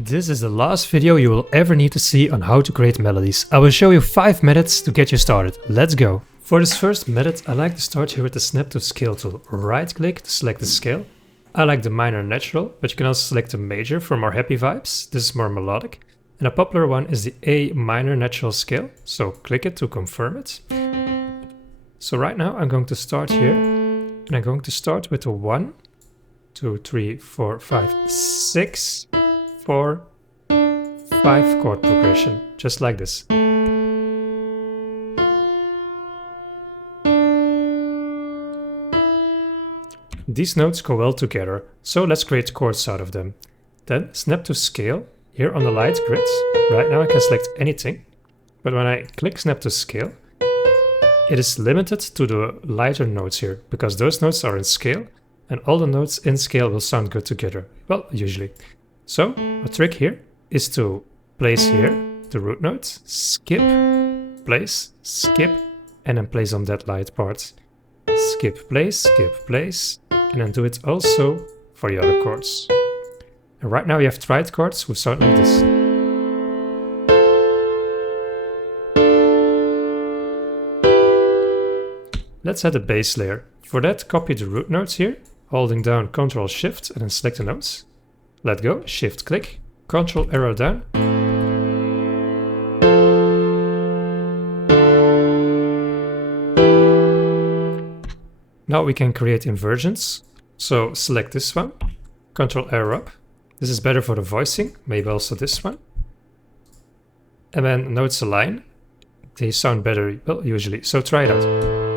This is the last video you will ever need to see on how to create melodies. I will show you 5 methods to get you started. Let's go! For this first method, I like to start here with the snap to scale tool. Right click to select the scale. I like the minor natural, but you can also select the major for more happy vibes. This is more melodic. And a popular one is the A minor natural scale, so click it to confirm it. So right now I'm going to start here, and I'm going to start with a 1, 2, 3, 4, 5, 6, 4, 5 chord progression, just like this. These notes go well together, so let's create chords out of them. Then snap to scale, here on the light grid. Right now I can select anything, but when I click snap to scale, it is limited to the lighter notes here, because those notes are in scale, and all the notes in scale will sound good together. Well, usually. So, a trick here is to place here the root notes, skip, place, skip, and then place on that light part. Skip, place, and then do it also for the other chords. And right now you have triad chords who sound like this. Let's add a bass layer. For that, copy the root notes here, holding down Ctrl Shift and then select the notes. Let go, Shift click, Ctrl arrow down. Now we can create inversions. So select this one, Ctrl arrow up. This is better for the voicing, maybe also this one. And then notes align. They sound better, well, usually, so try it out.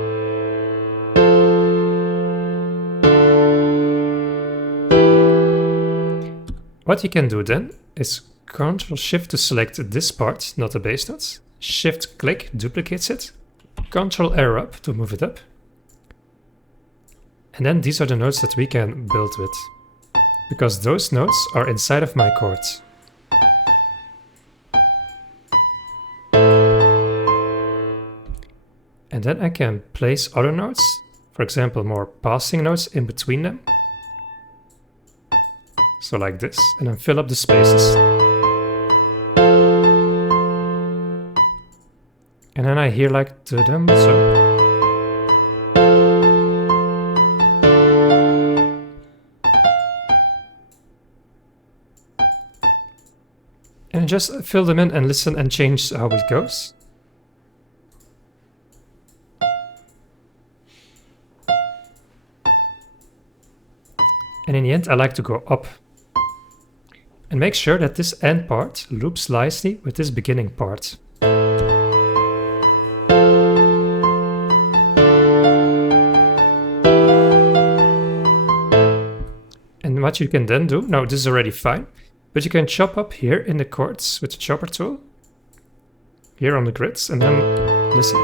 What you can do then is Ctrl Shift to select this part, not the bass notes. Shift click duplicates it. Ctrl arrow up to move it up. And then these are the notes that we can build with, because those notes are inside of my chords. And then I can place other notes, for example more passing notes in between them. So like this, and then fill up the spaces. And then I hear like da-dum, so. And just fill them in and listen and change how it goes. And in the end I like to go up. And make sure that this end part loops nicely with this beginning part. And what you can then do, now this is already fine, but you can chop up here in the chords with the chopper tool, here on the grids, and then listen.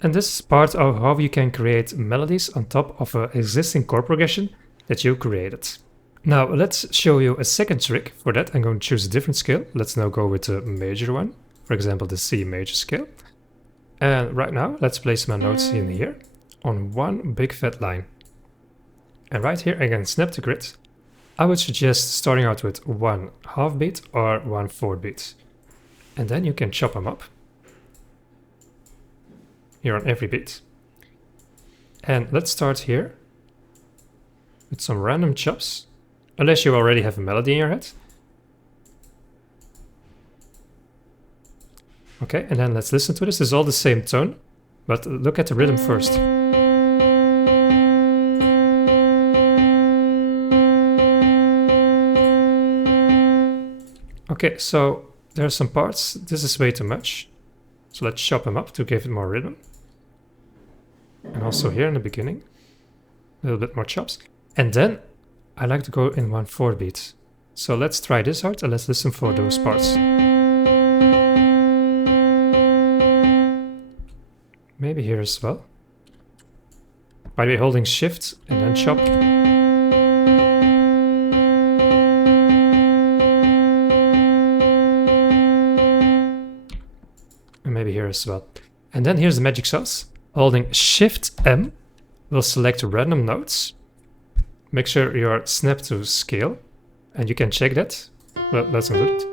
And this is part of how you can create melodies on top of an existing chord progression that you created. Now let's show you a second trick. For that I'm going to choose a different scale. Let's now go with the major one, for example the C major scale. And right now let's place my notes in here on one big fat line. And right here again snap the grid. I would suggest starting out with 1 half beat or 1 4 beat. And then you can chop them up here on every beat. And let's start here with some random chops, unless you already have a melody in your head. Okay, and then let's listen to this. It's all the same tone, but look at the rhythm first. Okay, so there are some parts. This is way too much. So let's chop them up to give it more rhythm. And also here in the beginning, a little bit more chops. And then I like to go in 1 4 beat. So let's try this out and let's listen for those parts. Maybe here as well. By the way, holding Shift and then chop. And maybe here as well. And then here's the magic sauce. Holding Shift M will select random notes. Make sure you are snap to scale, and you can check that. Well, let's include it.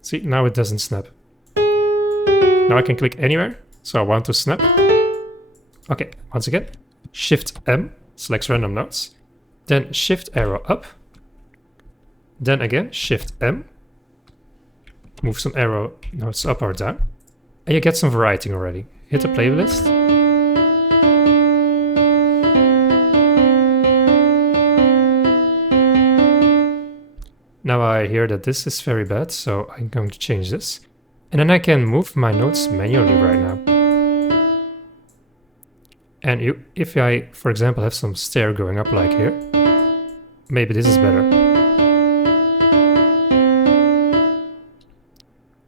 See, now it doesn't snap. Now I can click anywhere, so I want to snap. Okay, once again, Shift M selects random notes, then Shift arrow up, then again Shift M, move some arrow notes up or down, and you get some variety already. Hit the playlist. Now I hear that this is very bad, so I'm going to change this. And then I can move my notes manually right now. And if I, for example, have some stair going up like here, maybe this is better.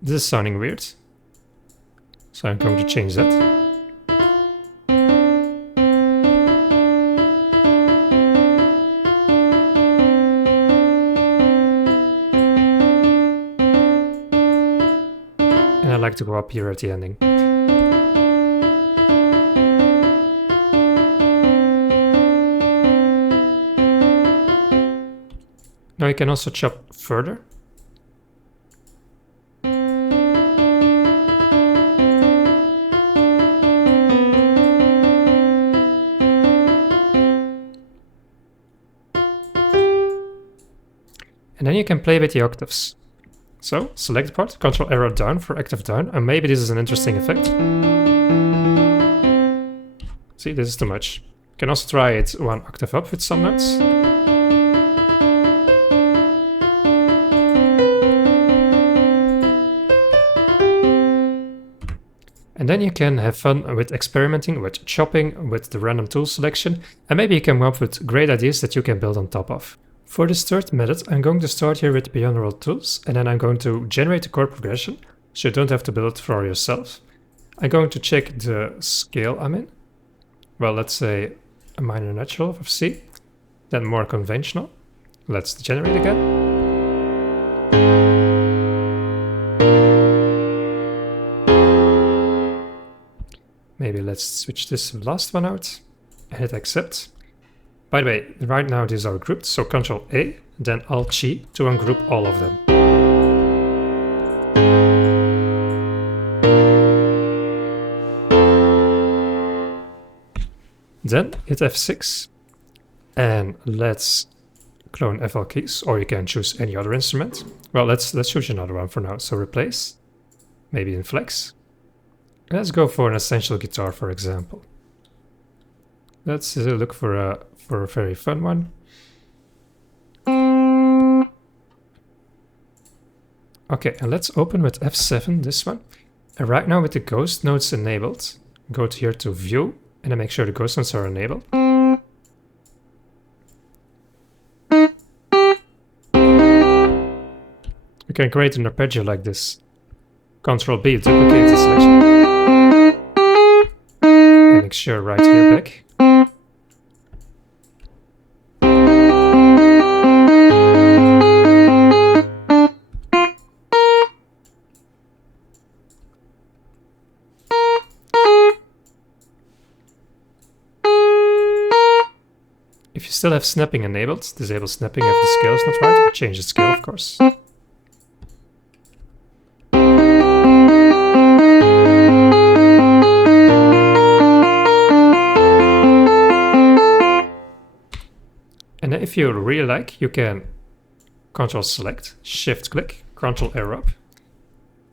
This is sounding weird, so I'm going to change that. And I like to go up here at the ending. Now you can also chop further. And then you can play with the octaves. So, select part, Ctrl arrow down for octave down, and maybe this is an interesting effect. See, this is too much. You can also try it one octave up with some notes. And then you can have fun with experimenting, with chopping, with the random tool selection, and maybe you can come up with great ideas that you can build on top of. For this third method, I'm going to start here with binaural tools, and then I'm going to generate the chord progression, so you don't have to build it for yourself. I'm going to check the scale I'm in. Well, let's say a minor natural of C, then more conventional. Let's generate again. Maybe let's switch this last one out and hit accept. By the way, right now these are grouped, so Ctrl A, then Alt G to ungroup all of them. Then hit F6 and let's clone FL keys, or you can choose any other instrument. Well, let's choose another one for now. So replace, maybe in Flex. Let's go for an essential guitar, for example. Let's look for a very fun one. Okay, and let's open with F7, this one. And right now with the ghost notes enabled, go here to View, and then make sure the ghost notes are enabled. You can create an arpeggio like this. Ctrl B, duplicate the selection. And make sure right here back. If you still have snapping enabled, disable snapping if the scale is not right, or change the scale, of course. And if you really like, you can Ctrl select, Shift click, Ctrl arrow up,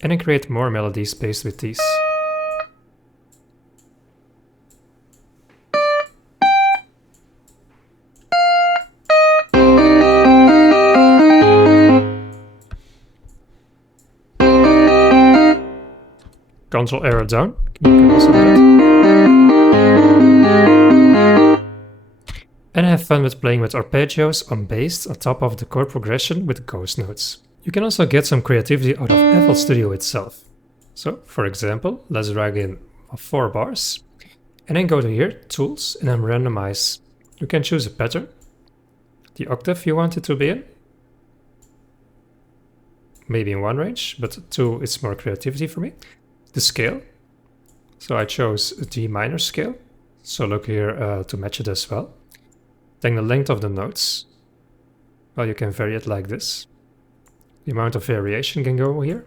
and then create more melodies based with these. Ctrl arrow down, you can also do that. And have fun with playing with arpeggios on bass on top of the chord progression with ghost notes. You can also get some creativity out of FL Studio itself. So, for example, let's drag in 4 bars, and then go to here, Tools, and then Randomize. You can choose a pattern, the octave you want it to be in, maybe in 1 range, but 2 is more creativity for me. the scale. So I chose a D minor scale. So look here to match it as well. Then the length of the notes. Well, you can vary it like this. The amount of variation can go here.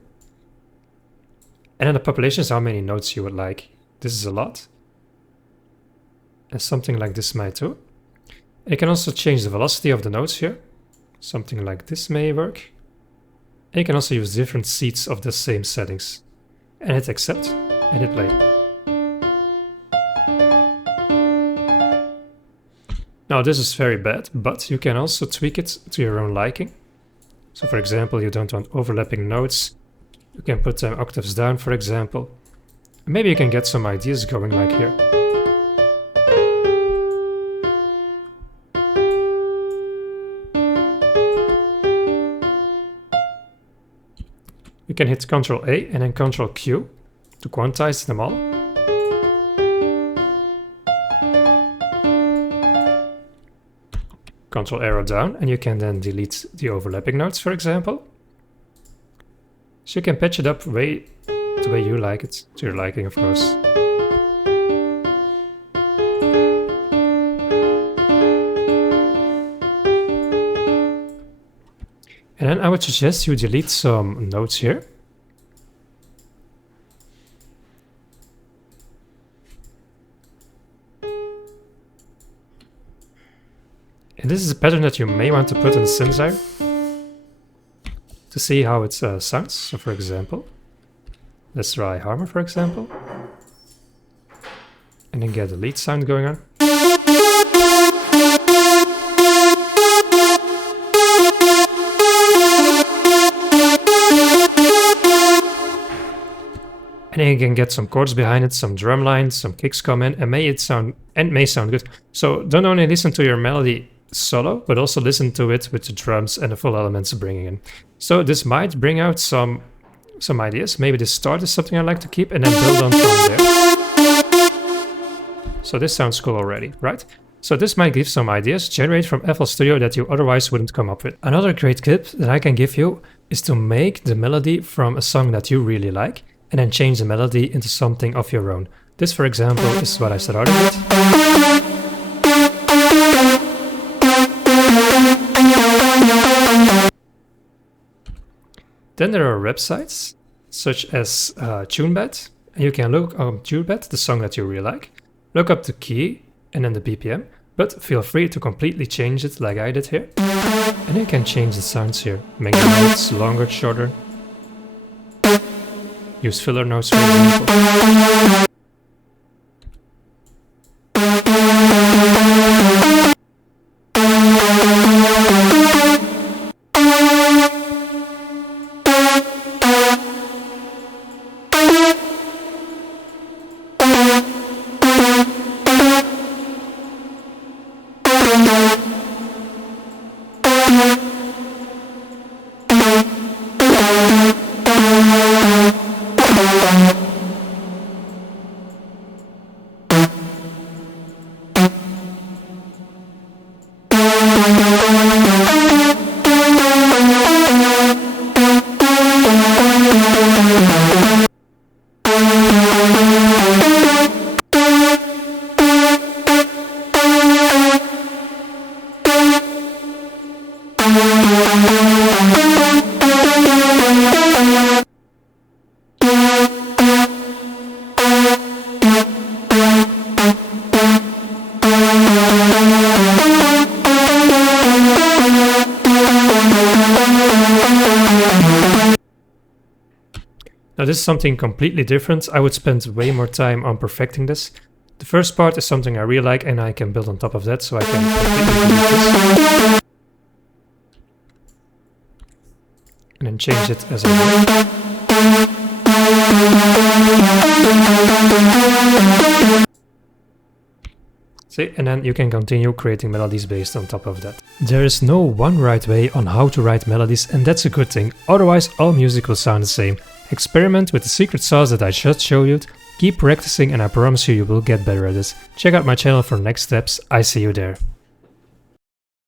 And then the population is how many notes you would like. This is a lot. And something like this might too. And you can also change the velocity of the notes here. Something like this may work. And you can also use different seeds of the same settings. And hit accept and hit play. Now this is very bad, but you can also tweak it to your own liking. So for example, you don't want overlapping notes. You can put them octaves down, for example. Maybe you can get some ideas going like here. You can hit Ctrl A and then Ctrl Q to quantize them all. Ctrl arrow down, and you can then delete the overlapping notes, for example. So you can patch it up the way you like it, to your liking, of course. And then I would suggest you delete some notes here. And this is a pattern that you may want to put in the synthesizer to see how it sounds. So for example, let's try Harmor, for example. And then get the lead sound going on. And then you can get some chords behind it, some drum lines, some kicks come in, and may sound good. So don't only listen to your melody solo, but also listen to it with the drums and the full elements bringing in. So this might bring out some ideas. Maybe the start is something I like to keep and then build on from there. So this sounds cool already, right? So this might give some ideas generated from FL Studio that you otherwise wouldn't come up with. Another great tip that I can give you is to make the melody from a song that you really like and then change the melody into something of your own. This, for example, is what I started with. Then there are websites, such as TuneBed, and you can look on TuneBed, the song that you really like, look up the key and then the BPM, but feel free to completely change it like I did here. And you can change the sounds here, make the notes longer, shorter. Use filler notes, for example. Now this is something completely different. I would spend way more time on perfecting this. The first part is something I really like and I can build on top of that, so I can completely delete this. And then change it as I go. See, and then you can continue creating melodies based on top of that. There is no one right way on how to write melodies, and that's a good thing, otherwise all music will sound the same. Experiment with the secret sauce that I just showed you, keep practicing and I promise you will get better at this. Check out my channel for next steps, I see you there.